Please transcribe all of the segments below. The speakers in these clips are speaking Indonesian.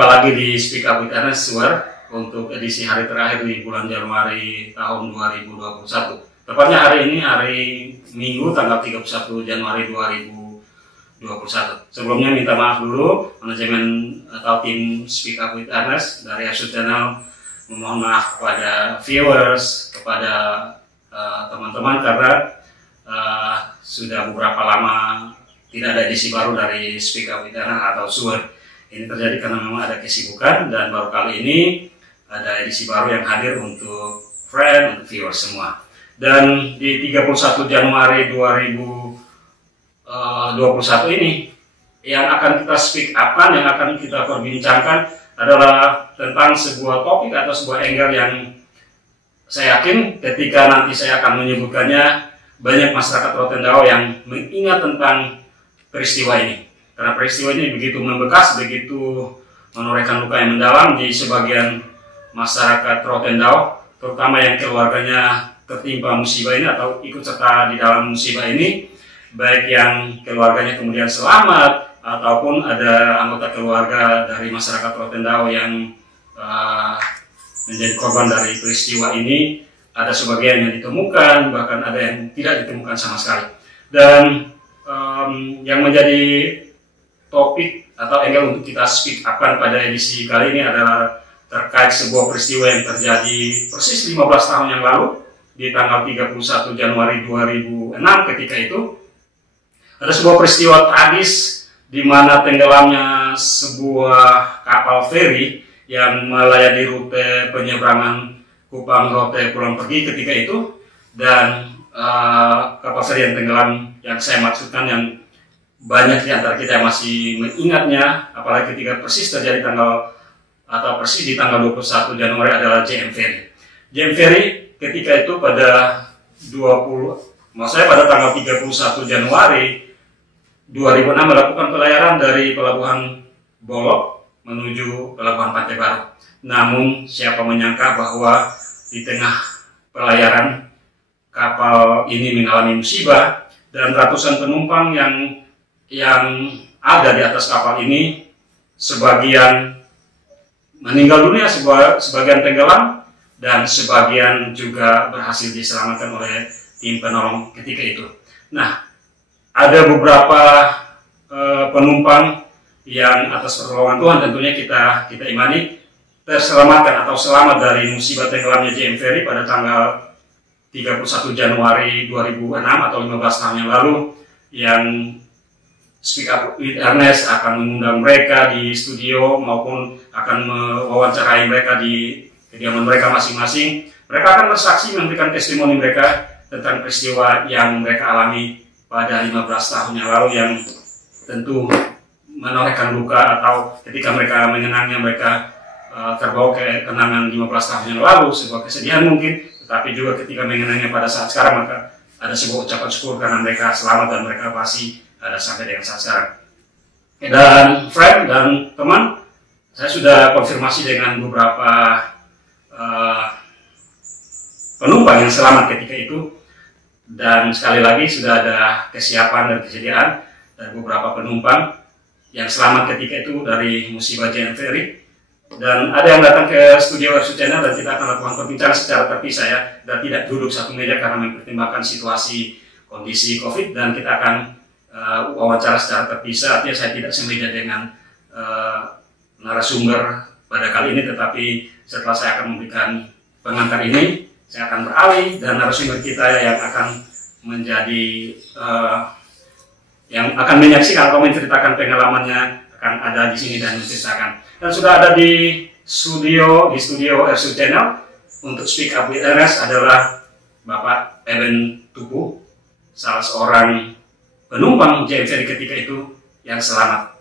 Jumpa lagi di Speak Up with Ernest Suar untuk edisi hari terakhir di bulan Januari tahun 2021. Tepatnya hari ini, hari Minggu, tanggal 31 Januari 2021. Sebelumnya minta maaf dulu, manajemen atau tim Speak Up with Ernest dari Asus Channel memohon maaf kepada viewers, kepada teman-teman karena sudah beberapa lama tidak ada edisi baru dari Speak Up with Ernest atau Suar. Ini terjadi karena memang ada kesibukan dan baru kali ini ada edisi baru yang hadir untuk friend, untuk viewers semua. Dan di 31 Januari 2021 ini yang akan kita speak up-kan, yang akan kita perbincangkan adalah tentang sebuah topik atau sebuah angle yang saya yakin ketika nanti saya akan menyebutkannya banyak masyarakat Rotendao yang mengingat tentang peristiwa ini. Karena peristiwa ini begitu membekas, begitu menorehkan luka yang mendalam di sebagian masyarakat Rotendao, terutama yang keluarganya tertimpa musibah ini atau ikut serta di dalam musibah ini, baik yang keluarganya kemudian selamat ataupun ada anggota keluarga dari masyarakat Rotendao yang menjadi korban dari peristiwa ini. Ada sebagian yang ditemukan, bahkan ada yang tidak ditemukan sama sekali. Dan yang menjadi topik atau angle untuk kita speak up-kan pada edisi kali ini adalah terkait sebuah peristiwa yang terjadi persis 15 tahun yang lalu di tanggal 31 Januari 2006. Ketika itu ada sebuah peristiwa tragis di mana tenggelamnya sebuah kapal feri yang melayani rute penyeberangan Kupang Rote Pulang Pergi ketika itu. Dan kapal feri yang tenggelam yang saya maksudkan, yang banyak di antara kita yang masih mengingatnya, apalagi ketika persis terjadi persis di tanggal 21 Januari adalah JM Ferry. JM Ferry ketika itu pada tanggal 31 Januari 2006 melakukan pelayaran dari Pelabuhan Bolok menuju Pelabuhan Pantai Baru. Namun siapa menyangka bahwa di tengah pelayaran kapal ini mengalami musibah dan ratusan penumpang yang ada di atas kapal ini sebagian meninggal dunia, sebagian tenggelam, dan sebagian juga berhasil diselamatkan oleh tim penolong ketika itu. Nah, ada beberapa penumpang yang atas pertolongan Tuhan tentunya kita imani terselamatkan atau selamat dari musibah tenggelamnya JM Ferry pada tanggal 31 Januari 2006 atau 15 tahun yang lalu, yang Speak Up with Ernest akan mengundang mereka di studio maupun akan mewawancarai mereka di kediaman mereka masing-masing. Mereka akan bersaksi, memberikan testimoni mereka tentang peristiwa yang mereka alami pada 15 tahun yang lalu, yang tentu menorehkan luka, atau ketika mereka mengenangnya mereka terbawa ke kenangan 15 tahun yang lalu, sebuah kesedihan mungkin, tetapi juga ketika mengenangnya pada saat sekarang maka ada sebuah ucapan syukur karena mereka selamat dan mereka pasti ada sampai dengan saat sekarang. Dan friend dan teman, saya sudah konfirmasi dengan beberapa penumpang yang selamat ketika itu, dan sekali lagi sudah ada kesiapan dan kesediaan dari beberapa penumpang yang selamat ketika itu dari musibah JM Ferry. Dan ada yang datang ke studio Asus Channel dan kita akan lakukan perbincangan secara terpisah ya, dan tidak duduk satu meja karena mempertimbangkan situasi kondisi COVID, dan kita akan wawancara secara terpisah. Artinya saya tidak semeja dengan narasumber pada kali ini, tetapi setelah saya akan memberikan pengantar ini, saya akan beralih dan narasumber kita yang akan menjadi yang akan menyaksikan atau menceritakan pengalamannya akan ada di sini dan menceritakan. Dan sudah ada di studio Asus Channel untuk Speak Up with Ernest adalah Bapak Eben Tupu, salah seorang penumpang JM Ferry ketika itu yang selamat.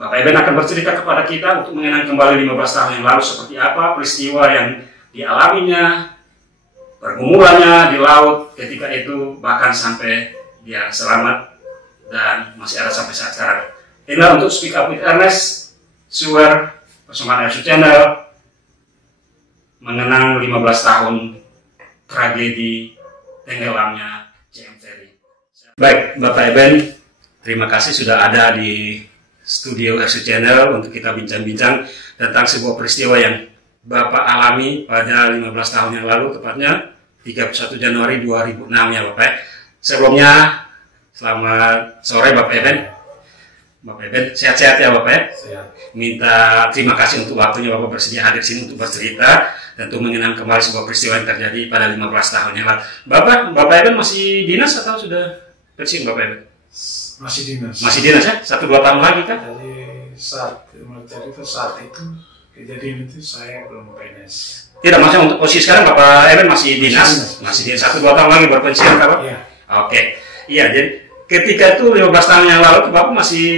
Bapak Eben akan bercerita kepada kita untuk mengenang kembali 15 tahun yang lalu seperti apa peristiwa yang dialaminya, pergumulannya di laut ketika itu, bahkan sampai dia selamat dan masih ada sampai saat sekarang. Inilah untuk Speak Up with Ernest Suar bersama Asus Channel mengenang 15 tahun tragedi tenggelamnya JM Ferry. Baik, Bapak Eben, terima kasih sudah ada di studio Asus Channel untuk kita bincang-bincang tentang sebuah peristiwa yang Bapak alami pada 15 tahun yang lalu, tepatnya 31 Januari 2006 ya Bapak. Sebelumnya, selamat sore Bapak Eben. Bapak Eben, sehat-sehat ya Bapak. Sehat. Minta terima kasih untuk waktunya Bapak bersedia hadir sini untuk bercerita dan untuk mengenang kembali sebuah peristiwa yang terjadi pada 15 tahun yang lalu. Bapak Eben masih dinas atau sudah pensiun Bapak Eben? Masih dinas. Masih dinas ya? 1-2 tahun lagi kan? Jadi saat itu kejadian itu saya belum PNS. Tidak, maksudnya untuk posisi sekarang Bapak Eben masih dinas? Masih dinas. 1-2 tahun lagi berpensiun Bapak? Iya. Oke. Iya, jadi ketika itu 15 tahun yang lalu Bapak masih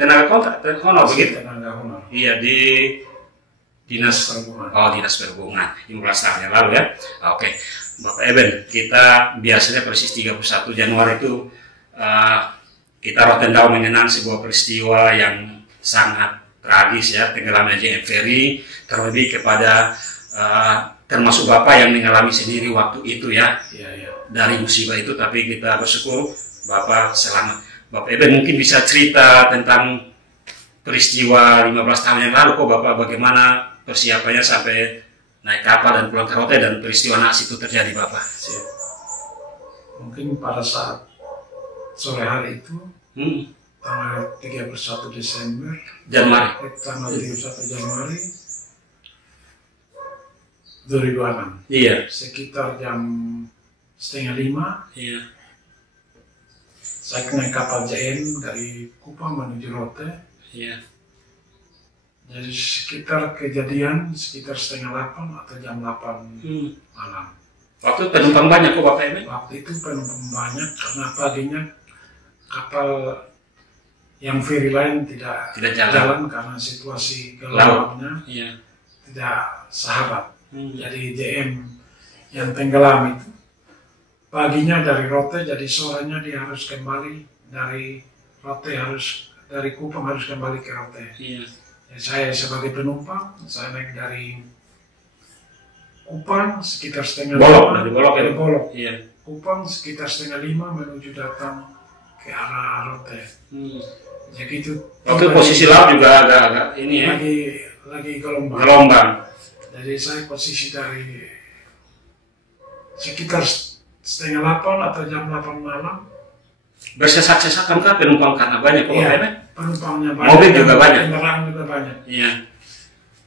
tenaga kontrak, honor begitu? Tenaga honor. Iya, di dinas perhubungan. Oh, dinas perhubungan 15 tahun yang lalu ya. Oke. Bapak Eben, kita biasanya persis 31 Januari itu kita rutin tahu mengenang sebuah peristiwa yang sangat tragis ya, tenggelamnya JM Ferry, terlebih kepada termasuk Bapak yang mengalami sendiri waktu itu ya. Iya. Dari musibah itu, tapi kita bersyukur Bapak selamat. Bapak Eben mungkin bisa cerita tentang peristiwa 15 tahun yang lalu kok Bapak, bagaimana persiapannya sampai naik kapal dan pulang ke Rote dan peristiwa naas itu terjadi Bapak. Siap. Mungkin pada saat sore hari itu tanggal 31 Desember Januari. Tanggal 31 Januari 2006. Iya. Sekitar jam 4:30. Iya. Saya naik kapal JM dari Kupang menuju Rote. Iya. Jadi sekitar kejadian sekitar 7:30 atau jam 8 malam. Waktu penumpang banyak kok Bapak Eben? Waktu itu penumpang banyak karena paginya kapal yang ferry lain tidak jalan karena situasi gelombangnya tidak sahabat. Jadi JM yang tenggelam itu paginya dari Rote, jadi sorenya dia harus kembali dari Rote, dari Kupang harus kembali ke Rote. Iya. Ya, saya sebagai penumpang, saya naik dari Kupang sekitar 4:30. Dari Bolok. Iya. Kupang sekitar 4:30 menuju datang ke arah Rote. Jadi itu. Waktu posisi laut juga agak ini ya. Lagi gelombang. Jadi saya posisi dari sekitar 7:30 atau jam 8 malam. Bersesak-sesakan kah penumpang karena banyak kok Bapak Eben? Penumpangnya banyak. Mobil juga banyak. Kendaraan juga banyak. Iya.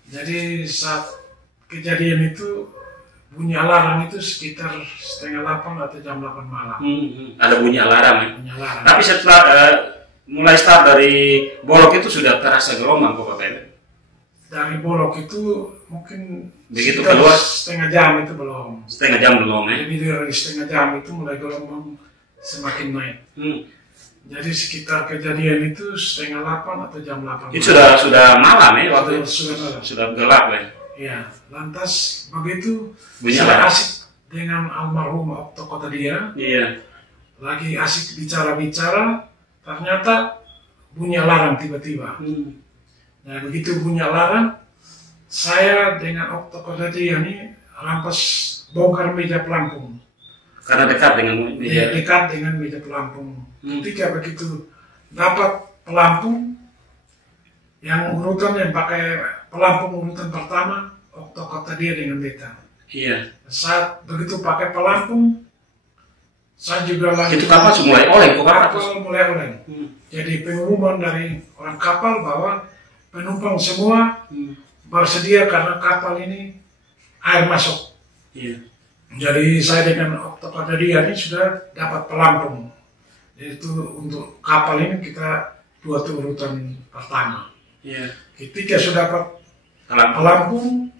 Jadi saat kejadian itu bunyi alarm itu sekitar 7:30 atau jam 8 malam. Ada bunyi alarm ya. Bunyi alarm. Tapi setelah mulai start dari Bolok itu sudah terasa gelombang kok Bapak Eben? Dari Bolok itu mungkin begitu keluar setengah jam itu belum. Setengah jam belum ya. Jadi dari setengah jam itu mulai gelombang semakin naik. Jadi sekitar kejadian itu 7:30 atau jam 8. Itu sudah malam ya waktu itu. Sudah gelap ya. Iya. Lantas begitu bunyi saya asik dengan almarhum Okto Kota dia. Iya. Lagi asik bicara-bicara, ternyata bunyi alarm tiba-tiba. Nah begitu bunyi alarm, saya dengan Okto Kota dia ini lantas bongkar meja pelampung. Karena dekat dengan meja. Dekat dengan meja pelampung. Ketika begitu dapat pelampung yang urutan yang pakai pelampung urutan pertama, Okto Kota dia dengan beta. Iya. Saat begitu pakai pelampung, saya juga lagi. Itu kapal mulai oleng kok kapal mulai oleng. Jadi pengumuman dari orang kapal bahwa penumpang semua bersedia karena kapal ini air masuk. Iya. Jadi saya dengan Okto Kota dia ini sudah dapat pelampung. Itu untuk kapal ini kita buat urutan pertama. Iya. Ketika sudah dapat pelampung,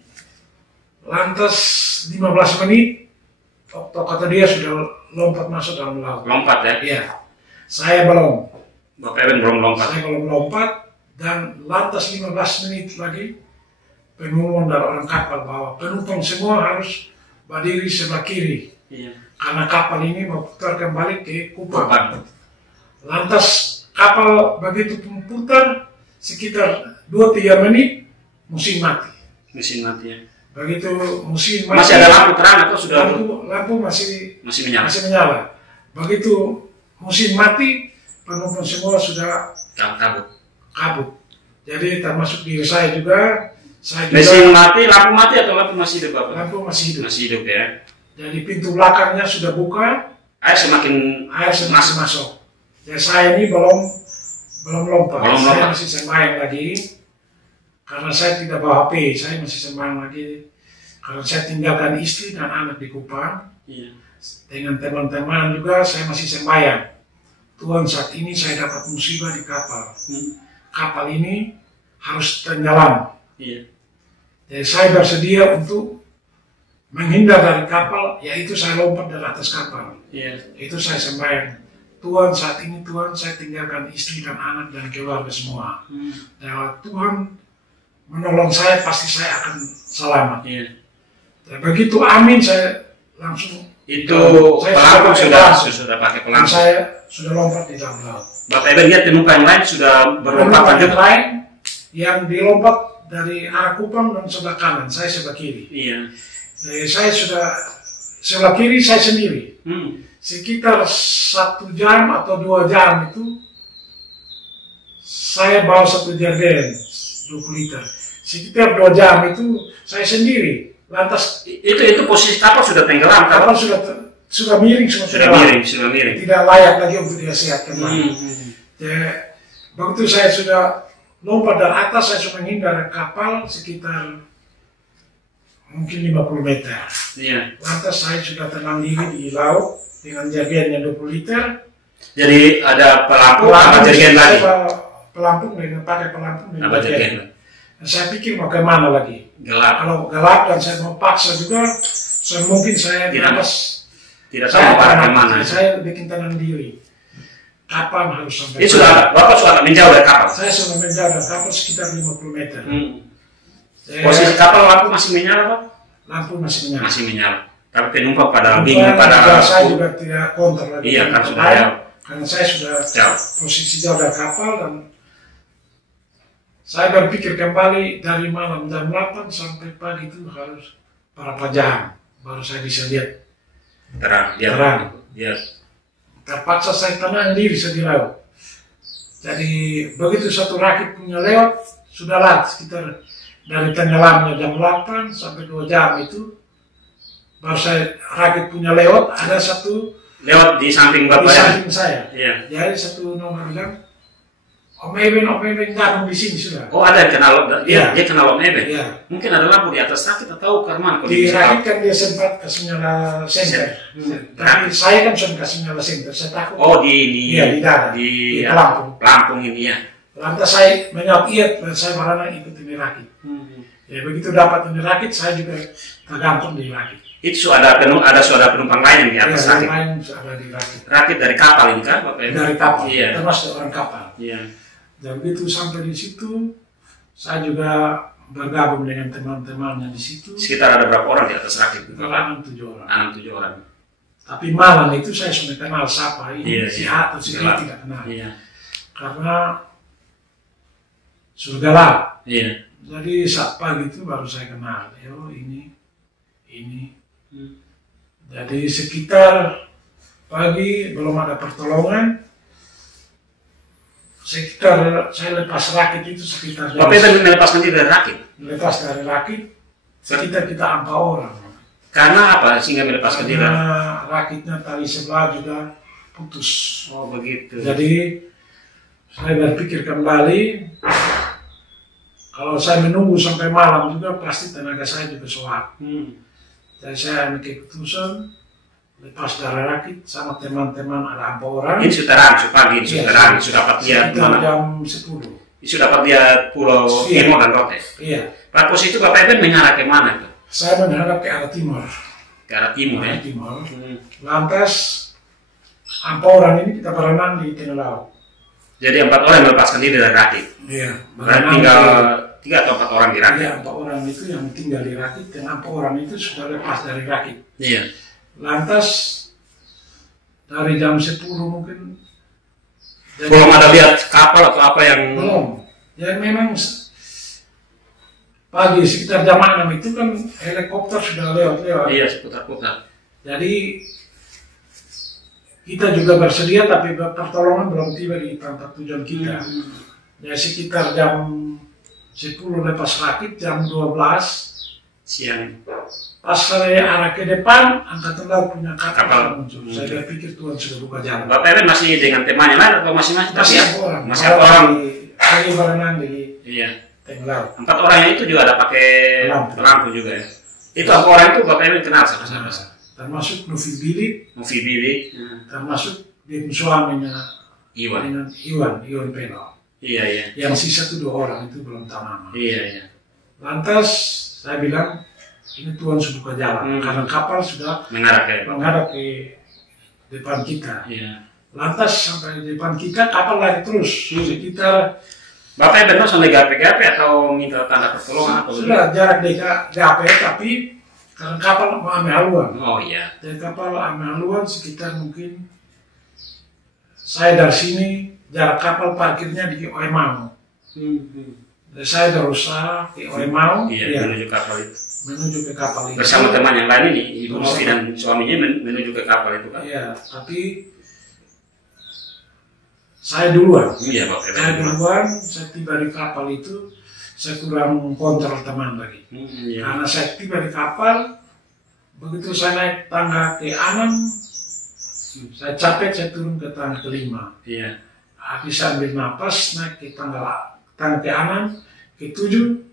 lantas 15 menit Okto Kota dia sudah lompat masuk dalam laut. Lompat ya? Iya. Saya belum. Bapak Eben belum lompat. Saya belum lompat dan lantas 15 menit lagi pengumuman dari orang kapal bahwa penumpang semua harus berdiri sebelah kiri. Iya. Karena kapal ini mau putar kembali ke Kupang. Lantas kapal begitu putar sekitar 2-3 menit mesin mati. Mesin mati ya. Begitu mesin mati. Masih ada lampu terang atau sudah? Lampu masih menyala. Begitu mesin mati, penumpang semua sudah kabut. Jadi Jadi termasuk diri saya juga. Mesin mati, lampu mati atau lampu masih hidup Bapak? Lampu masih hidup. Masih hidup ya. Jadi pintu belakangnya sudah buka. Air semakin masuk. Jadi saya ini belum lompat. Saya masih sembahyang lagi. Karena saya tidak bawa HP, saya masih sembahyang lagi. Karena saya tinggalkan istri dan anak di Kupang. Iya. Dengan teman-teman juga saya masih sembahyang. Tuhan, saat ini saya dapat musibah di kapal. Kapal ini harus tenggelam. Iya. Jadi saya bersedia untuk menghindar dari kapal, yaitu saya lompat dari atas kapal. Iya. Itu saya sembahyang. Tuhan, saat ini Tuhan, saya tinggalkan istri dan anak dan keluarga semua. Dan Tuhan menolong saya, pasti saya akan selamat. Iya. Dan begitu amin, saya langsung itu pelampung sudah pakai pelampung. Saya sudah lompat di dalam laut. Bapak Eben lihat penumpang lain sudah berlompat yang lain yang dilompat dari arah Kupang dan sebelah kanan, saya sebelah kiri. Iya. Jadi saya sudah sebelah kiri saya sendiri. Sekitar 1 jam atau 2 jam itu saya bawa 1 jerigen 20 liter. Sekitar 2 jam itu saya sendiri. Lantas itu posisi kapal sudah tenggelam. Kapal sudah miring semua. Sudah miring. Tidak layak lagi untuk dilihat kembali. Ya, begitu saya sudah lompat dari atas, saya sudah menghindar kapal sekitar mungkin 50 meter. Iya. Lantas saya sudah tenang diri di laut dengan jerigennya 20 liter. Jadi ada pelampung sama jerigen lagi. Pelampung dengan pakai pelampung dengan jerigen. Saya pikir mau kemana lagi? Gelap. Kalau gelap dan saya mau paksa juga, mungkin saya tidak tahu arah kemana. Saya bikin tenang diri. Kapan harus sampai? Ini Bapak sudah menjauh dari kapal? Saya sudah menjauh dari kapal sekitar 50 meter. Posisi kapal lampu masih menyala Pak? Lampu masih menyala. Masih menyala. Tapi penumpang pada bingung pada. Saya juga tidak kontak lagi. Iya kan sudah jauh. Karena saya sudah posisi jauh dari kapal dan saya berpikir kembali dari malam jam 8 sampai pagi itu harus berapa jam baru saya bisa lihat terang. Iya. Terpaksa saya tenang diri di laut. Jadi begitu satu rakit punya lewat, sudahlah sekitar dari tenggelamnya jam 8 sampai 2 jam itu baru saya rakit punya lewat, ada satu lewat di samping Bapak. Di samping saya. Iya. Jadi satu nomor bilang Om Eben gabung di sini sudah. Oh ada yang kenal, dia kenal Om Eben. Iya. Mungkin ada lampu di atas rakit atau karena di rakit kan dia sempat kasih nyala senter. Tapi saya kan sudah kasih nyala senter. Saya takut. Oh di darat. Di pelampung ini ya. Lantas saya menjawab iya, dan saya barana ikut ini rakit. Ya begitu dapat ini rakit, saya juga tergantung di rakit. Itu ada penumpang lain di atas rakit. Lain ada di rakit. Rakit dari kapal ini kan Bapak? Dari kapal. Iya. Termasuk orang kapal. Iya. Dan begitu sampai di situ, saya juga bergabung dengan teman-temannya di situ. Sekitar ada berapa orang di atas rakit? 6-7 orang. 6-7 orang. Tapi malam itu saya sudah kenal siapa ini, si A atau si B tidak kenal. Iya. Karena sudah gelap. Iya. Jadi saat pagi itu baru saya kenal. Yo ini. Jadi sekitar pagi belum ada pertolongan. Sekitar saya lepas rakit itu sekitar. Bapak tadi melepaskan diri dari rakit? Lepas dari rakit, sekitar kita 4 orang. Karena apa sehingga melepaskan diri? Karena rakitnya tali sebelah juga putus. Oh begitu. Jadi saya berpikir kembali, kalau saya menunggu sampai malam juga pasti tenaga saya juga soal. Jadi saya ambil keputusan lepas dari rakit sama teman-teman ada 4 orang. Ini sudah pagi, sudah dapat lihat jam 10. Sudah dapat lihat Pulau Timor dan Rote. Iya. Pada posisi itu Bapak Eben mengarah ke mana tuh? Saya menghadap ke arah timur. Ke arah timur ya. Timur. Lantas 4 orang ini kita berenang di tengah laut. Jadi 4 orang melepaskan diri dari rakit. Iya. Berarti tinggal 3 atau 4 orang di rakit. Iya, 4 orang itu yang tinggal di rakit dan 4 orang itu sudah lepas dari rakit. Iya. Lantas dari jam 10 mungkin belum ada lihat kapal atau apa yang belum. Ya memang pagi sekitar jam 6 itu kan helikopter sudah lewat. Iya, seputar-putar. Jadi kita juga bersedia tapi pertolongan belum tiba di tempat tujuan kita. Ya sekitar jam 10 lepas rakit jam 12 siang. Pas saya arah ke depan, angkatan laut punya kapal muncul. Saya pikir Tuhan sudah buka jalan. Bapak Eben masih dengan temannya lain atau masih orang? Masih orang. Lagi berenang di tengah laut. 4 orangnya itu juga ada pakai lampu juga ya. Itu 4 orang itu Bapak Eben kenal sama siapa? Termasuk Novi Bilik. Termasuk dia suaminya Iwan Pelo. Iya. Yang sisa itu 2 orang itu belum tahu nama. Iya. Lantas saya bilang ini Tuhan sudah buka jalan karena kapal sudah menghadap ke depan kita. Iya. Lantas sampai di depan kita kapal lari terus sekitar. Bapak benar sampai gape-gape atau minta tanda pertolongan atau sudah jarak gape tapi karena kapal mau ambil haluan. Oh iya. Dan kapal ambil haluan sekitar mungkin saya dari sini jarak kapal parkirnya di Oemau. Saya berusaha ke Oemau. Iya, menuju kapal itu. Menuju ke kapal itu. Bersama teman yang lain ini, Ibu Novi dan suaminya menuju ke kapal itu kan? Iya, tapi saya duluan. Iya, Bapak. Saya duluan, saya tiba di kapal itu, saya kurang kontrol teman lagi. Iya. Karena saya tiba di kapal, begitu saya naik tangga ke 6, saya capek, saya turun ke tangga ke 5. Iya. Habis ambil napas, naik ke tangga ke 6, ke 7,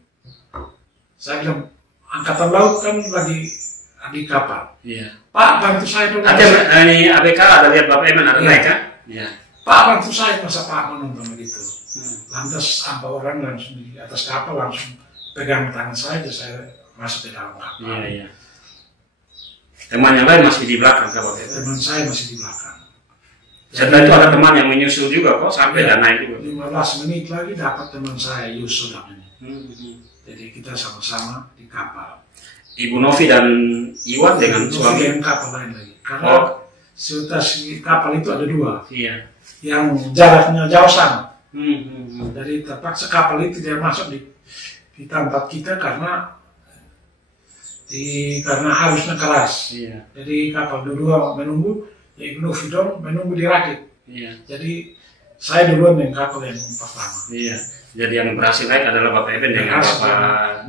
saya bilang, Angkatan Laut kan lagi di kapal. Iya. Pak, bantu saya dong. Ini ABK ada lihat Bapak Emen ada naik kan? Iya. Pak, bantu saya, masa Pak menonton begitu. Lantas 4 orang langsung di atas kapal langsung pegang tangan saya dan saya masuk ke dalam kapal. Iya. Teman yang lain masih di belakang kan Bapak? Teman saya masih di belakang. Setelah itu ada teman yang menyusul juga kok sampai dan naik juga. 15 menit lagi dapat teman saya Yusuf namanya. Jadi kita sama-sama di kapal. Ibu Novi dan Iwan dengan suami yang kapal lain lagi. Karena situasi kapal itu ada 2. Iya. Yang jaraknya jauh sama. Jadi terpaksa kapal itu dia masuk di tempat kita karena harusnya keras. Iya. Jadi kapal dua menunggu, Ibu Novi dong menunggu di rakit. Iya. Jadi saya duluan yang kapal yang pertama. Iya. Jadi yang berhasil naik adalah Bapak Eben dengan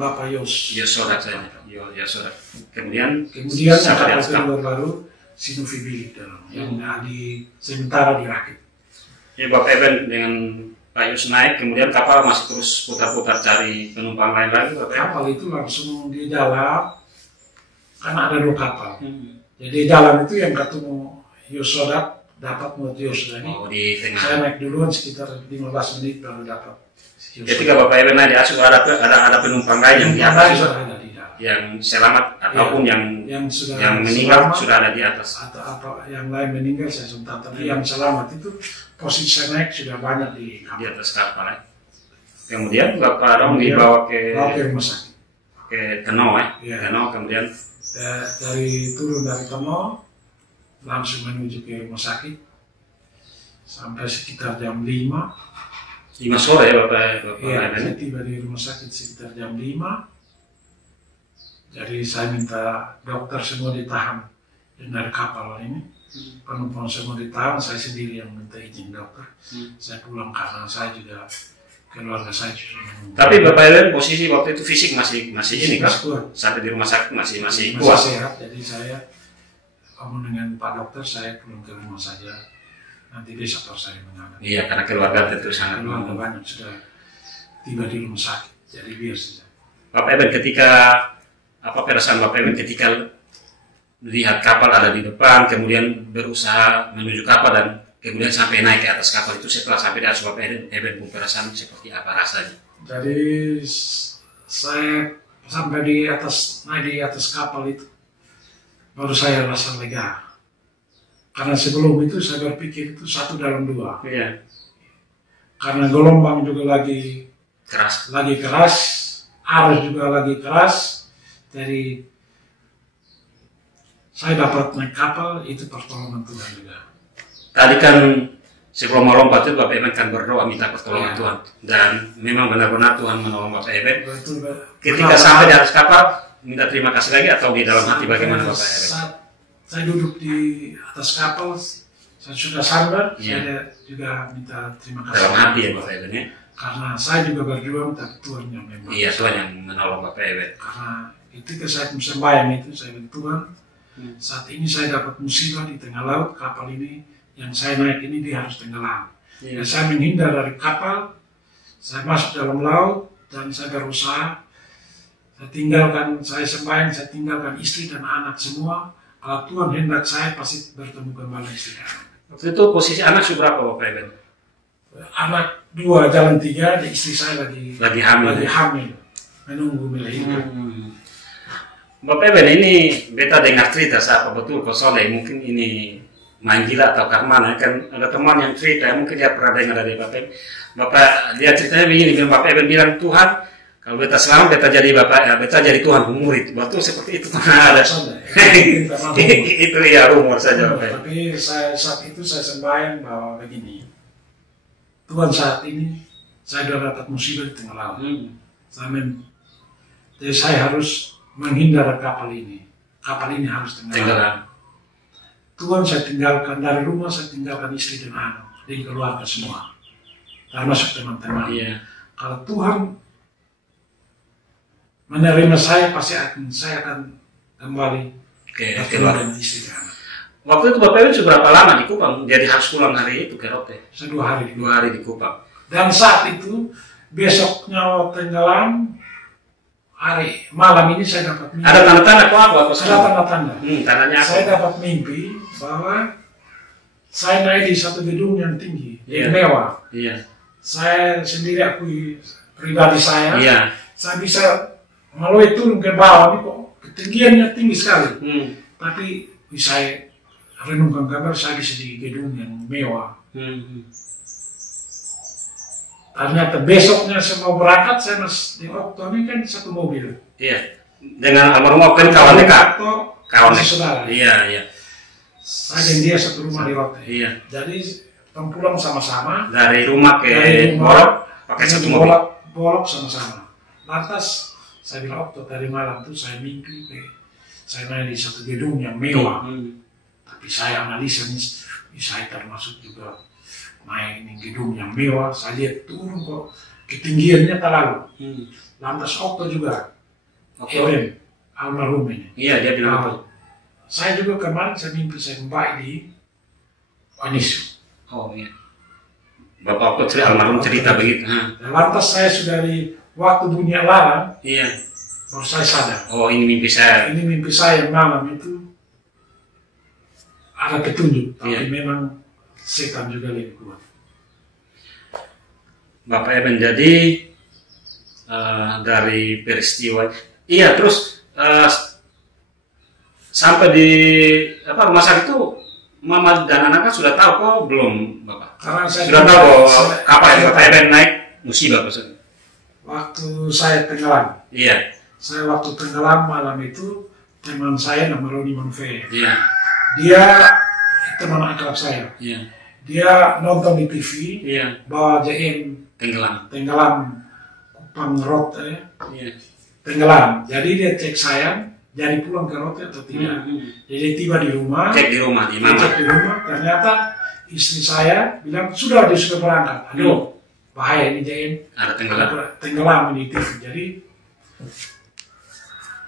Bapak Yosodak saja. Yosodak. Kemudian kapal kedua baru si Novi Bilik dalam yang sementara di rakit. Ya Bapak Eben dengan Pak Yus naik, kemudian kapal masih terus putar-putar cari penumpang lain lagi. Kapal itu langsung di jalan karena ada 2 kapal. Jadi jalan itu yang ketemu Yosodak dapat muat Yosodak ini. Oh, di tengah. Saya naik duluan sekitar 15 menit baru dapat. Ketika Bapak Eben naik di atas ada penumpang lain yang di atas. Yang selamat ataupun yang meninggal sudah ada di atas. Atau apa yang lain meninggal saya sempat, tapi yang selamat itu posisi saya naik sudah banyak di atas kapal. Kemudian Bapak Rom dibawa ke rumah sakit. Ke Teno Teno kemudian dari turun dari Teno langsung menuju ke rumah sakit sampai sekitar jam 5 sore ya Bapak. Iya, saya tiba di rumah sakit sekitar jam 5. Jadi saya minta dokter semua ditahan dari kapal ini. Penumpang semua ditahan, saya sendiri yang minta izin dokter. Saya pulang karena saya juga keluarga saya juga menunggu. Tapi Bapak Eben posisi waktu itu fisik masih ini kan? Sampai di rumah sakit masih kuat. Sehat, jadi saya ngomong dengan Pak Dokter, saya pulang ke rumah saja. Nanti besok saya menghadapi. Iya, karena keluarga tentu sangat keluarga banyak sudah tiba di rumah sakit, jadi biar saja. Bapak Eben apa perasaan Bapak Eben ketika lihat kapal ada di depan, kemudian berusaha menuju kapal dan kemudian sampai naik ke atas kapal itu, setelah sampai di atas Bapak Eben perasaan seperti apa rasanya? Jadi saya sampai naik di atas kapal itu baru saya rasa lega. Karena sebelum itu saya berpikir itu 1 dalam 2. Iya. Karena gelombang juga lagi keras, arus juga lagi keras. Jadi saya dapat naik kapal itu pertolongan Tuhan juga. Tadi kan sebelum melompat itu Bapak Eben kan berdoa minta pertolongan Tuhan, dan memang benar-benar Tuhan menolong Bapak Eben. Ketika sampai di atas kapal minta terima kasih lagi atau di dalam hati bagaimana Bapak Eben? Saat saya duduk di atas kapal, saya sudah sadar, saya juga minta terima kasih. Dalam hati ya Bapak Eben ya. Karena saya juga berjuang, tapi Tuhan yang memang. Iya, Tuhan yang menolong Bapak Eben. Karena ketika saya sembahyang itu, saya bilang, Tuhan, saat ini saya dapat musibah di tengah laut, kapal ini yang saya naik ini dia harus tenggelam. Dan saya menghindar dari kapal, saya masuk dalam laut, dan saya berusaha, saya tinggalkan, saya sembahyang, saya tinggalkan istri dan anak semua. Kalau Tuhan hendak saya pasti bertemu kembali istri dan anak. Waktu itu posisi anak seberapa Bapak Eben? Anak 2 jalan 3, istri saya lagi hamil, menunggu melahirkan. Bapak Eben, ini beta dengar cerita siapa betul Ko Soleh, mungkin ini main gila atau mana, kan ada teman yang cerita, mungkin dia pernah dengar dari Bapak Eben. Bapak, dia ceritanya begini, Bapak Eben bilang, Tuhan, kalau beta selamat, beta jadi beta jadi Tuhan murid. Betul seperti itu ada. Itu ya rumor saja. Tapi saat itu saya sembahyang bahwa begini, Tuhan saat ini saya sudah dapat musibah di tengah laut. Jadi saya harus menghindar kapal ini. Kapal ini harus tenggelam. Tuhan saya tinggalkan dari rumah, saya tinggalkan istri dan anak, dan keluarga semua, termasuk teman-teman. Kalau Tuhan menerima saya, pasti saya akan kembali ke keluarga dan istri dan anak. Waktu itu Bapak Eben seberapa lama di Kupang? Jadi harus pulang hari itu ke Rote? 2 hari. 2 hari di Kupang. Dan saat itu, besoknya tenggelam, hari malam ini saya dapat mimpi. Ada tanda-tanda apa? Ada tanda-tanda. Tandanya apa? Saya dapat mimpi bahwa saya naik di satu gedung yang tinggi, yang mewah. Saya sendiri akui pribadi saya. Saya bisa melalui turun ke bawah, ini kok ketinggiannya tinggi sekali. Tapi saya renungkan kabar, saya bisa di gedung yang mewah. Ternyata besoknya saya mau berangkat, saya masih di Okto ini kan satu mobil. Dengan almarhum kan kawan dekat. Kawan saudara. Saya dan dia satu rumah di Rote. Jadi pulang sama-sama. Dari rumah ke Bolok, pakai satu mobil. Bolok sama-sama. Lantas saya bilang Okto tadi malam tuh saya mimpi, saya naik di satu gedung yang mewah. Tapi saya analisa ini, saya termasuk juga main di gedung yang mewah. Saya lihat turun kok ketinggiannya terlalu. Lantas Okto juga, Ewen, almarhum ini. Dia bilang apa? Saya juga kemarin saya mimpi saya kembali di Wanisu. Bapak Okto almarhum cerita begitu. Lantas saya sudah di waktu bunyi alarm, baru saya sadar. Ini mimpi saya. Ini mimpi saya malam itu ada petunjuk, tapi memang setan juga lebih kuat. Bapak Eben, jadi dari peristiwa, terus sampai di rumah sakit itu, Mama dan anak sudah tahu kok belum, Bapak? Karena saya sudah tahu kapal yang Bapak Eben naik musibah, maksudnya. Waktu saya tenggelam. Saya waktu tenggelam malam itu teman saya nama Roni Manfe. Dia teman akrab saya. Dia nonton di TV bahwa JM tenggelam Kupang Rote. Tenggelam. Jadi dia cek saya, jadi pulang ke Rote atau tidak. Jadi tiba di rumah. Cek di rumah. Ternyata istri saya bilang sudah dia sudah berangkat. Aduh, bahaya ini JM. Ada tenggelam di TV. Jadi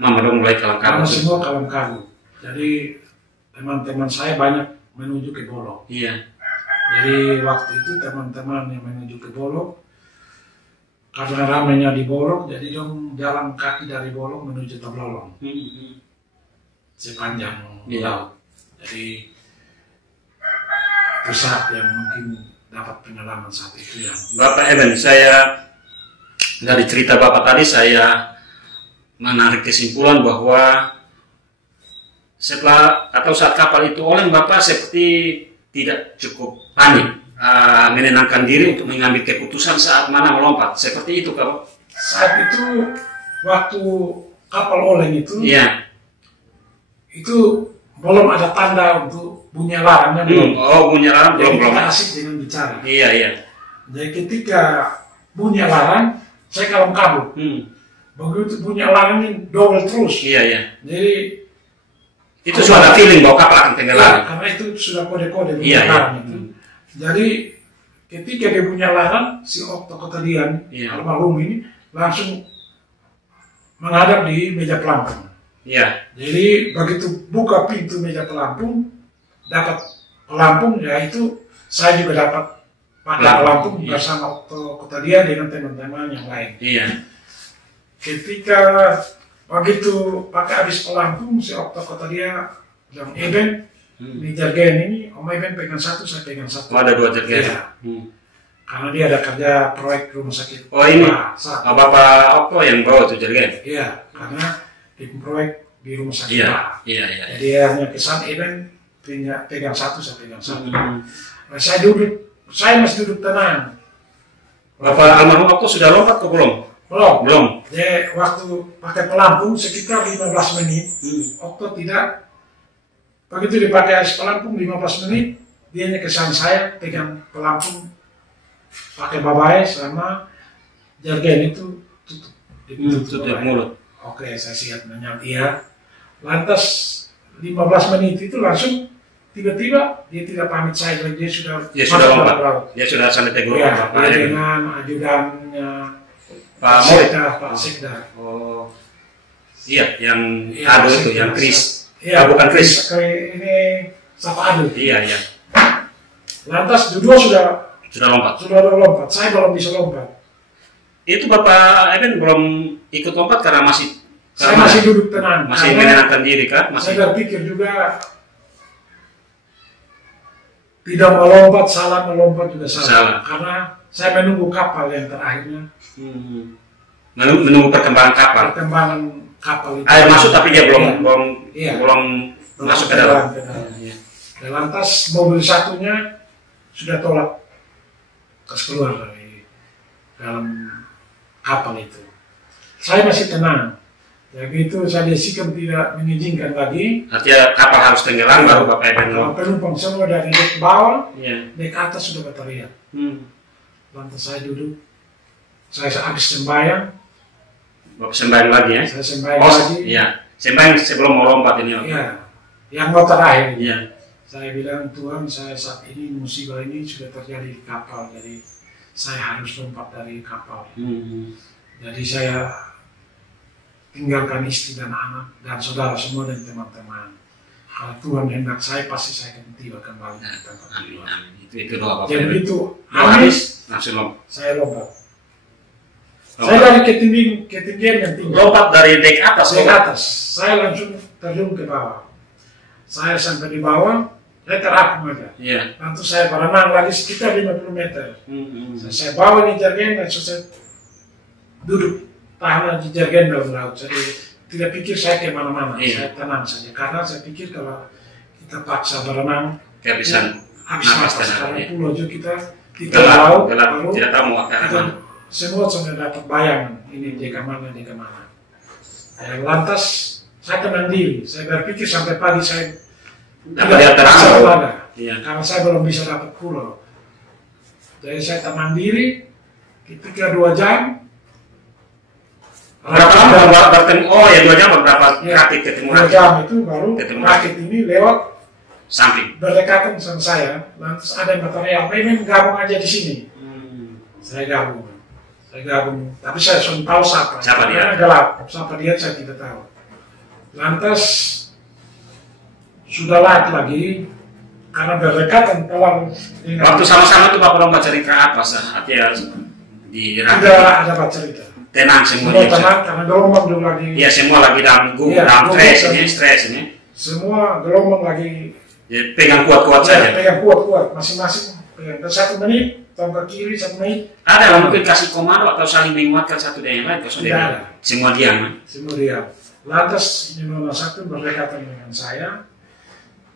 Mama dong mulai kalang-kalang. Semua kalang-kalang. Jadi teman-teman saya banyak menuju ke Bolok. Jadi waktu itu teman-teman yang menuju ke Bolok, karena ramainya di Bolok, jadi dong jalan kaki dari Bolok menuju Tablolong. Sepanjang laut. Jadi itu saat yang mungkin dapat pengalaman saat itu yang. Bapak Eben, saya dari cerita Bapak tadi saya menarik kesimpulan bahwa setelah atau saat kapal itu oleng, Bapak seperti tidak cukup panik, menenangkan diri untuk mengambil keputusan saat mana melompat. Seperti itu, Kak? Saat itu waktu kapal oleng itu, itu belum ada tanda untuk bunyi alarmnya belum. Bunyi alarm belum. Kita asik dengan bicara. Jadi ketika bunyi alarm, saya kalau kabur. Begitu bunyi alarm ini double terus. Jadi itu sudah ada feeling bahwa kapal akan tenggelam. Karena itu sudah kode-kode bunyi alarm itu. Jadi ketika dia punya larang, si Okto Kotadian, almarhum ini, langsung menghadap di meja pelampung. Jadi begitu buka pintu meja pelampung, dapat pelampung, ya itu saya juga dapat pakai pelampung bersama Okto Kotadian dengan teman-teman yang lain. Ketika begitu pakai habis pelampung, si Okto Kotadian bilang, Eben, di jargen ini, Om Eben pegang satu, saya pegang satu. Ada 2 jargen? Karena dia ada kerja proyek rumah sakit. Oh ini? Bapak Okto yang bawa tuh jargen? Iya, karena di proyek di rumah sakit. Jadi hanya kesan Eben pegang satu, saya pegang satu. Nah, saya masih duduk tenang. Bapak almarhum Okto sudah lompat ke belum? Belum. Jadi waktu pakai pelampung sekitar 15 menit, Okto tidak. Begitu dipakai air pelampung 15 menit, dia kesan saya pegang pelampung pakai babai sama jargen itu tutup mulut. Oke, saya siap nanya dia. Lantas 15 menit itu langsung tiba-tiba dia tidak pamit saya, dia sudah lompat. Dia sudah sampai tegur. Dia dengan ajudannya Pak Sekda. Oh, iya, yang Ado itu, yang Chris. Bukan Chris. Ini Sapa Ado. Iya. Lantas dua sudah lompat. Saya belum bisa lompat. Itu Bapak Eben belum ikut lompat karena saya masih duduk tenang. Masih menenangkan diri kan? Saya berpikir juga tidak melompat, salah melompat juga salah. Karena saya menunggu kapal yang terakhirnya. Menunggu perkembangan kapal. Itu. Air masuk tapi dia belum masuk ke dalam. Dan lantas mobil satunya sudah tolak keluar dari dalam kapal itu. Saya masih tenang. Jadi itu saya desikan tidak mengizinkan lagi. Artinya kapal harus tenggelam baru Bapak Eben. Kalau penumpang semua dari dek bawah, dek atas sudah berteriak. Lantas saya duduk, saya habis sembahyang. Bapak sembahyang lagi ya? Saya sembahyang lagi. Iya, sembahyang sebelum mau lompat ini. Iya, yang mau terakhir. Iya. Saya bilang, Tuhan, saya saat ini musibah ini sudah terjadi di kapal, jadi saya harus lompat dari kapal. Jadi saya tinggalkan istri dan anak dan saudara semua dan teman-teman. Kalau Tuhan hendak saya, pasti saya akan tiba kembali ke tempat tujuan. Itu doa Bapak. Jadi itu habis, langsung lompat. Saya lompat. Saya dari ketinggian yang tinggi. Lompat dari dek atas. Dek atas. Saya langsung terjun ke bawah. Saya sampai di bawah, saya terapung aja. Lalu saya berenang lagi sekitar 50 meter. Saya bawa di jargen dan saya duduk tahan di jargen dalam laut. Jadi tidak pikir saya kemana-mana. Saya tenang saja. Karena saya pikir kalau kita paksa berenang, kehabisan nafas. Karena pulau juga kita laut, tidak tahu mau akan semua sudah dapat bayangan ini dia kemana. Lantas saya tenang diri. Saya berpikir sampai pagi saya tidak bisa berada. Karena saya belum bisa dapat pulau. Jadi saya tenang diri. Ketika 2 jam. Berapa lama bertemu? Oh ya 2 jam berapa rakit ketemu? 2 jam itu baru rakit ini lewat samping. Berdekatan sama saya. Lantas ada yang bertanya, memang gabung aja di sini. Saya gabung, tapi saya sudah tahu siapa dia. Gelap, siapa dia saya tidak tahu. Lantas sudah lagi karena berdekatan telah. Waktu sama-sama itu Bapak lompat cari ke atas, artinya di ada baca cerita. Tenang semuanya. Tenang karena gelombang dulu lagi. Iya semua lagi dalam stres ini. Semua gelombang lagi. Ya, pegang kuat-kuat saja. Pegang kuat-kuat, masing-masing. Pegang 1 menit. Ke kiri 1 menit. Ada yang mungkin kasih komando atau saling menguatkan satu dengan yang lain? Tidak ada. Semua diam. Semua diam. Lantas Nona satu berdekatan dengan saya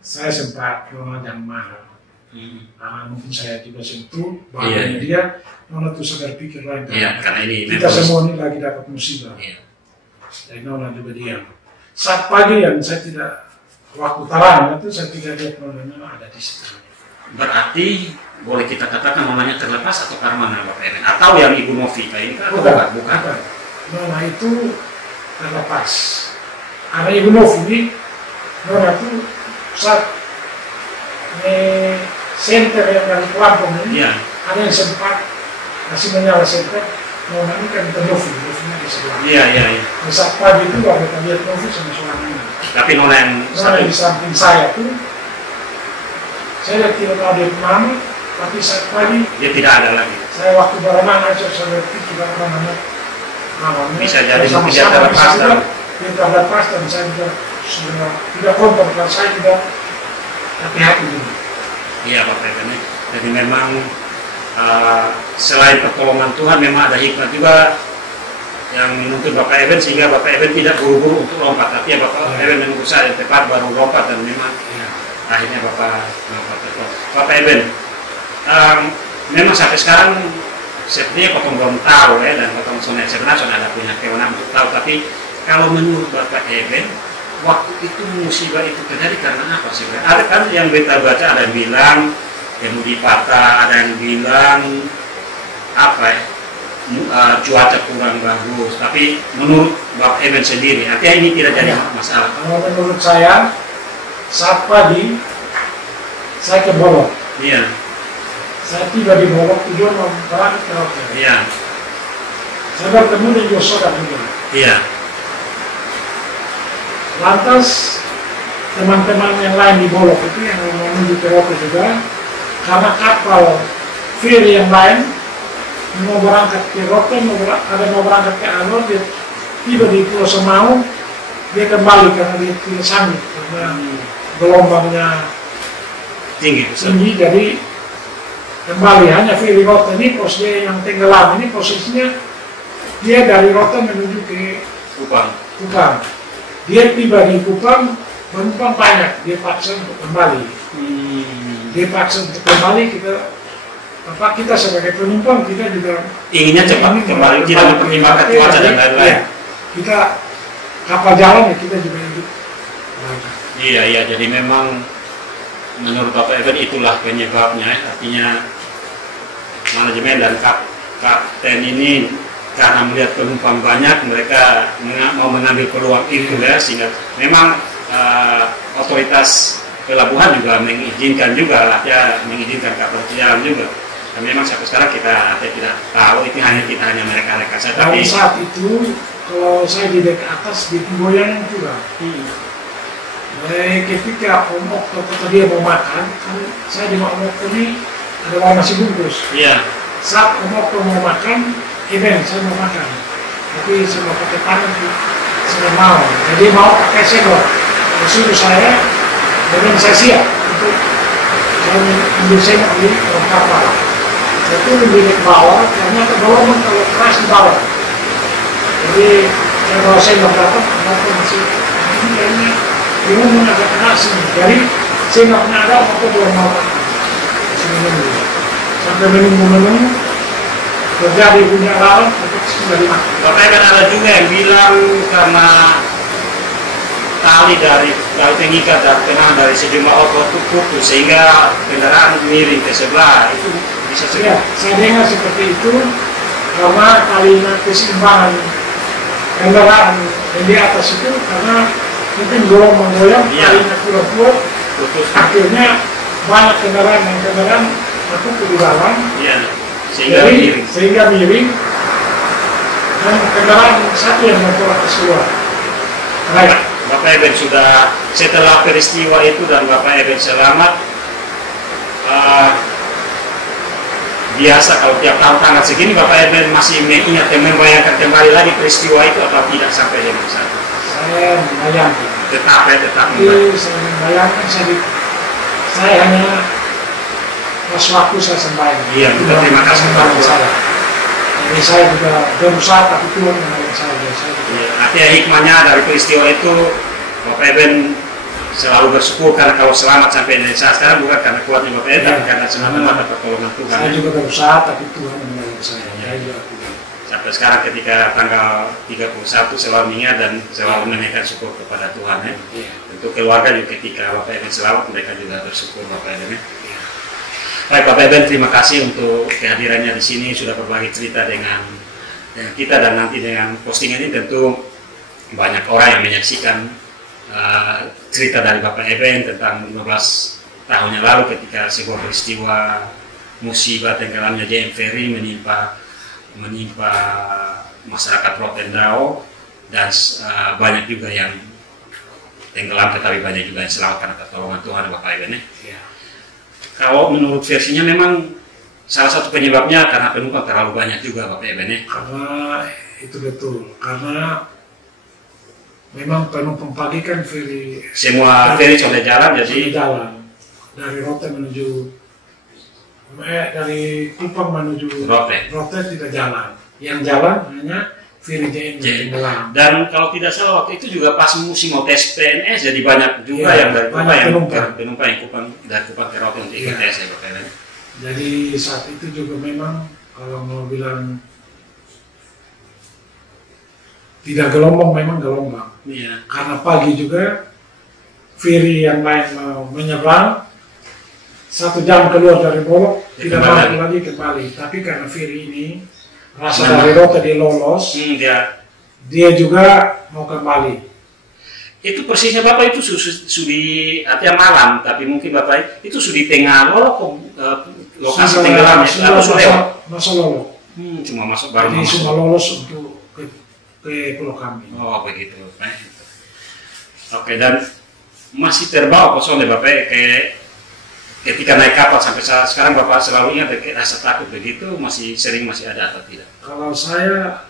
sempat Nona yang marah. Karena mungkin saya juga sentuh bahannya dia, Nona tuh sadar pikir lain. Karena ini kita semua ini lagi dapat musibah. Dan Nona juga diam. Saat pagi yang saya tidak waktu terang itu saya tidak lihat Nona ada di situ. Berarti boleh kita katakan namanya terlepas atau karena mana Bapak Eren? Atau yang Ibu Novita ini kan? Bukan. Nona itu terlepas. Karena Ibu Novi, Nona itu saat senter yang dari pelampung ini, ada yang sempat masih menyala sempat mau kan kita Novi-nya di sebelah. Iya. Di saat pagi itu ada kita lihat Novi sama suaminya. Tapi Nona yang di samping saya tuh, saya lihat tidak ada mana, tapi saat pagi dia tidak ada lagi. Saya waktu berenang aja saya pikir berenang bisa jadi tidak terlepas dan tidak terlepas dan saya juga sebenarnya tidak kontak dan saya juga hati-hati dulu. Iya Bapak Eben. Jadi memang selain pertolongan Tuhan memang ada hikmat juga yang menuntut Bapak Eben sehingga Bapak Eben tidak buru-buru untuk lompat, tapi ya Bapak Eben menunggu saat yang tepat baru lompat dan memang akhirnya Bapak Eben memang sampai sekarang sepertinya potong belum tahu ya, dan potong sebenarnya ada punya kewenangan untuk tahu, tapi kalau menurut Bapak Eben waktu itu musibah itu terjadi karena apa sih? Ada kan yang kita baca ada yang bilang kemudi patah, ada yang bilang apa ya, cuaca kurang bagus, tapi menurut Bapak Eben sendiri artinya ini tidak jadi masalah. Kalau menurut saya saat pagi saya ke Bolok. Iya. Saya tiba di Bolok tujuan mau berangkat ke hotel. Iya. Saya bertemu dengan Yosua juga. Iya. Lantas teman-teman yang lain di Bolok itu yang menuju ke hotel juga, karena kapal ferry yang lain mau berangkat ke Rote, ada mau berangkat ke Alor, dia tiba di Pulau Semau, dia kembali karena dia tidak sanggup karena gelombangnya tinggi, jadi kembali hanya ferry Rote ini pos dia yang tenggelam ini posisinya dia dari Rote menuju ke Kupang. Dia tiba di Kupang, penumpang banyak, dia paksa untuk kembali. Kita sebagai penumpang kita juga inginnya cepat kembali, tidak mempertimbangkan cuaca dan lain-lain. Ya, kita kapal jalan ya kita juga hidup. Iya, jadi memang menurut Bapak Eben itulah penyebabnya, artinya manajemen dan kapten ini karena melihat penumpang banyak mereka mau mengambil peluang itu ya, sehingga memang otoritas pelabuhan juga mengizinkan juga mengizinkan kapal jalan juga. Dan memang sampai sekarang kita tidak tahu, itu hanya mereka saja. Tapi saat itu kalau saya di dek atas di goyang juga. Ketika Om Okto dia mau makan, kan saya di Om Okto ini adalah nasi bungkus. Iya. Saat Om Okto mau makan, saya mau makan, tapi saya mau pakai tangan, saya mau. Jadi mau pakai sendok. Disuruh saya, dan saya siap untuk ambil sendok di kapal. Saya turun di bawah, ternyata gelombang kalau keras di bawah. Jadi saya bawa sendok datang, kenapa masih ini minum agak keras ini. Jadi sendoknya ada, aku belum mau makan. Sampai menunggu terjadi punya alarm, untuk sudah dimakan. Bapak kan ada juga yang bilang karena tali dari pengikat dan penang dari sejumlah okot itu putus sehingga kendaraan miring ke sebelah, itu bisa segera. Ya, saya dengar seperti itu karena talinya keseimbangan kendaraan yang di atas itu karena mungkin gelombang goyang, talinya kuat-kuat, akhirnya banyak kendaraan tertutup di dalam, sehingga miring dan kendaraan satu yang memperoleh keluar. Baik. Bapak Eben sudah setelah peristiwa itu dan Bapak Eben selamat, biasa kalau tiap tahun tanggal segini Bapak Eben masih mengingat dan membayangkan kembali lagi peristiwa itu atau tidak sampai dengan saat itu? Saya membayangkan. Tetap. Saya membayangkan, saya hanya pas waktu saya sembahyang. Iya, kita terima kasih kepada saya. Jadi saya juga berusaha tapi Tuhan menolong saya. Ya, artinya hikmahnya dari peristiwa itu Bapak Eben selalu bersyukur karena kalau selamat sampai dari saat sekarang bukan karena kuatnya Bapak Eben, tapi karena semata-mata pertolongan Tuhan. Saya juga berusaha tapi Tuhan menolong saya. Sampai sekarang ketika tanggal 31 selalu mengingat dan selalu menaikkan syukur kepada Tuhan ya. Untuk keluarga juga ketika Bapak Eben selamat mereka juga bersyukur Bapak Eben ya. Baik Bapak Eben, terima kasih untuk kehadirannya di sini, sudah berbagi cerita dengan kita dan nanti dengan postingan ini tentu banyak orang yang menyaksikan cerita dari Bapak Eben tentang 15 tahun yang lalu ketika sebuah peristiwa musibah tenggelamnya JM Ferry menimpa masyarakat Rotendao, dan banyak juga yang tenggelam, tetapi banyak juga yang selamat karena pertolongan Tuhan, Bapak Ibu. Ya. Kalau menurut versinya memang salah satu penyebabnya karena penumpang terlalu banyak juga, Bapak Ibu. Karena itu betul, karena memang penumpang pagi kan ferry, semua ferry sudah jalan, jadi dari Rote menuju dari Kupang menuju Rote tidak jalan, yang jalan hanya ferry JM. Dan kalau tidak salah waktu itu juga pas musim mau tes PNS, jadi banyak juga yang dari Kupang yang Kupang dari Kupang ke Rote untuk ikut tes, ya Bapak Ibu. Jadi saat itu juga memang kalau mau bilang tidak gelombang, memang gelombang. Iya. Karena pagi juga ferry yang lain mau menyeberang, 1 jam keluar dari Bolok, tidak mampu lagi kembali. Tapi karena ferry ini rasa dari Rote dia lolos, dia juga mau kembali. Itu persisnya Bapak itu sudah artinya malam, tapi mungkin Bapak itu sudah di tengah Lolok lokasi tenggelamnya atau sudah masuk Lolok. Cuma masuk baru masuk. Cuma lolos untuk ke Pulau Kambing. Oh begitu. Oke, dan masih terbawa kosong deh Bapak ketika naik kapal sampai sekarang Bapak selalu ingat rasa takut begitu, masih ada atau tidak? Kalau saya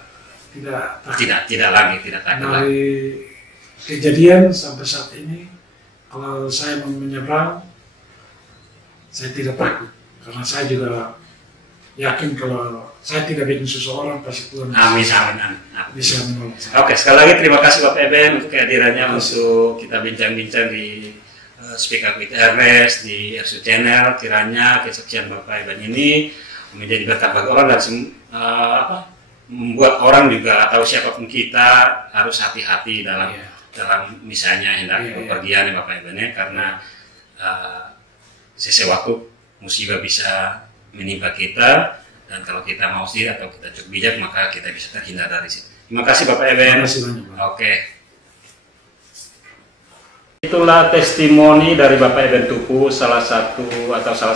tidak takut. Tidak takut lagi. Dari kejadian sampai saat ini, kalau saya mau menyeberang, saya tidak takut, karena saya juga yakin kalau saya tidak bikin seseorang pasti Tuhan bisa menolong saya. Oke, sekali lagi terima kasih Bapak Eben untuk kehadirannya untuk kita bincang-bincang di Speak Up with Ernest di RSU Channel. Kiranya kesaksian Bapak Eben ini menjadi berkat bagi orang dan membuat orang juga atau siapapun kita harus hati-hati dalam misalnya hendak bepergian ya Bapak Ibu, karena sesuatu musibah bisa menimpa kita, dan kalau kita mau sendiri atau kita cukup bijak maka kita bisa terhindar dari situ. Terima kasih Bapak Ibu. Terima kasih banyak, Pak. Oke. Itulah testimoni dari Bapak Eben Tupu, salah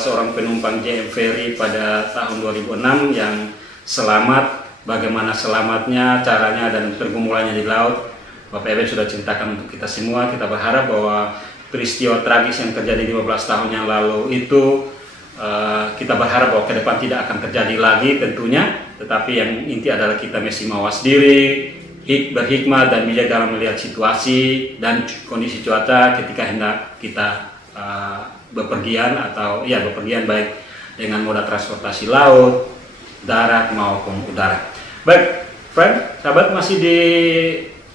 seorang penumpang JM Ferry pada tahun 2006 yang selamat. Bagaimana selamatnya, caranya, dan pergumulannya di laut, Bapak Eben sudah ceritakan untuk kita semua. Kita berharap bahwa peristiwa tragis yang terjadi 15 tahun yang lalu itu, kita berharap bahwa ke depan tidak akan terjadi lagi tentunya. Tetapi yang inti adalah kita mesti mawas diri, berhikmat dan bijak dalam melihat situasi dan kondisi cuaca ketika hendak kita bepergian baik dengan moda transportasi laut, darat maupun udara. Baik, friend, sahabat, masih di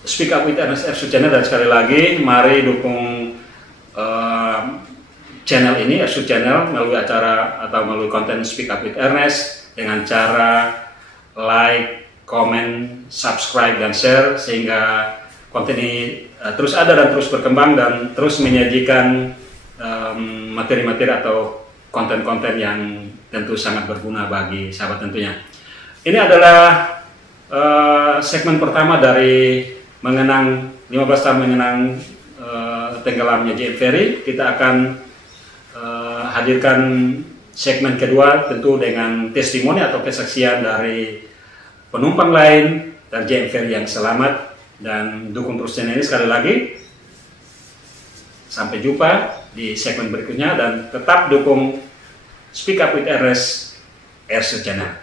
Speak Up with Ernest RSU Channel, dan sekali lagi mari dukung channel ini, RSU Channel, melalui acara atau melalui konten Speak Up with Ernest dengan cara like, comment, subscribe, dan share, sehingga konten ini terus ada dan terus berkembang dan terus menyajikan materi-materi atau konten-konten yang tentu sangat berguna bagi sahabat tentunya. Ini adalah segmen pertama dari mengenang 15 tahun mengenang tenggelamnya JM Ferry. Kita akan hadirkan segmen kedua tentu dengan testimoni atau kesaksian dari penumpang lain dan JM Ferry yang selamat. Dan dukung terus channel ini sekali lagi. Sampai jumpa di segmen berikutnya, dan tetap dukung Speak Up with Ernest RSU Channel.